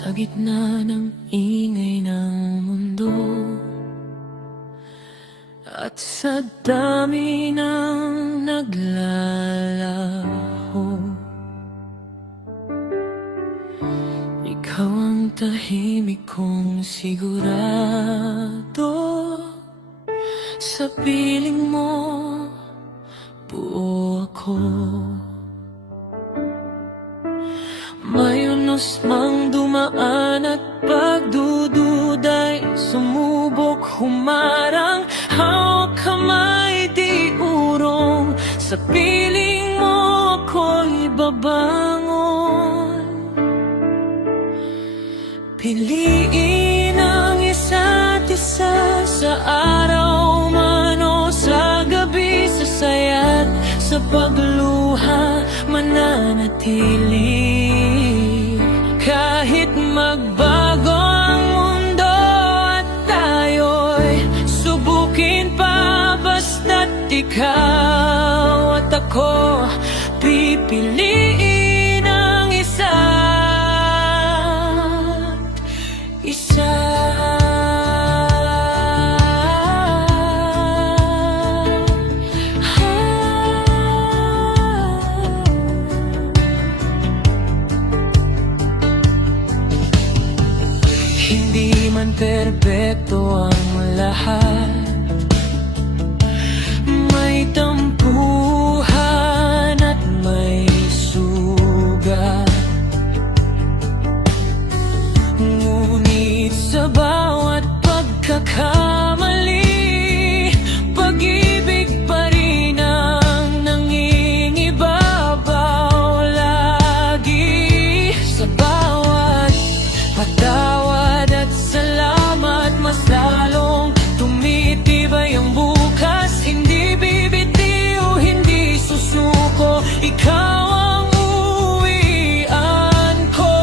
Sa gitna ng ingay ng mundo at sa dami ng naglalaho, ikaw ang tahimik kong sigurado. Sa piling mo, buo ako. May unos mang dumaan at pagdududa'y sumubok humarang. Hawak kamay di urong, sa piling mo ako'y babangon. Piliin ang isa't isa sa araw man o sa gabi, sa saya't sa pagluha mananatili. Kahit magbago ang mundo at tayo'y subukin pa, basta't ikaw at ako pipiliin ang isa't isa. Hindi man perpekto ang lahat, may tampuhan at may sugat. Ngunit sa bawat pagkakamali, pag-ibig pa rin ang nangingibabaw lagi. Sa bawat patawad at salamat, mas lalong tumitibay ang bukas. Hindi bibitiw, hindi susuko, ikaw ang uwian ko.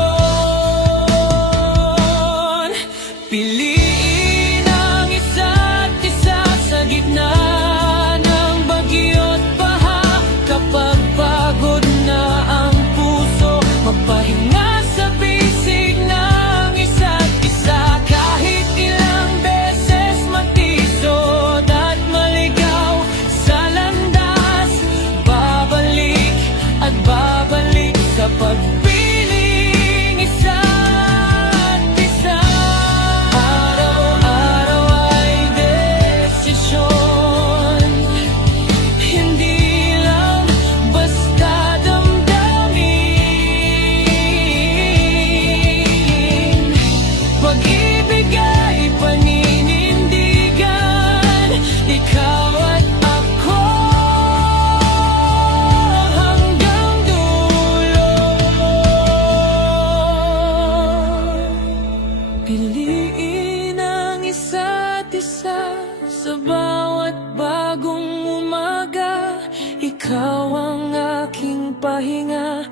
Piliin ang isa't isa sa gitna ng bagyo't baha. Kapag pagod na ang puso, magpahinga sa bisig ng isa't isa. Kahit ilang beses matisod at maligaw sa landas, babalik at babalik sa pagpiling isa't isa. Araw-araw ay desisyon, hindi lang basta damdamin. Pag-ibig ay paninindigan, ikaw at ako hanggang dulo. Piliin ang isa't isa sa bawat bagong umaga. Ikaw ang aking pahinga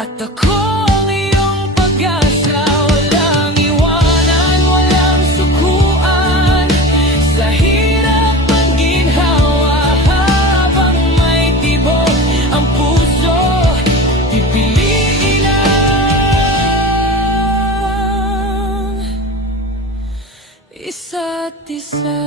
at ako ang iyong pag-asa. Walang iwanan, walang sukuan, sa hirap magginhawa. Habang may tibok ang puso, pipiliin ang isa't isa.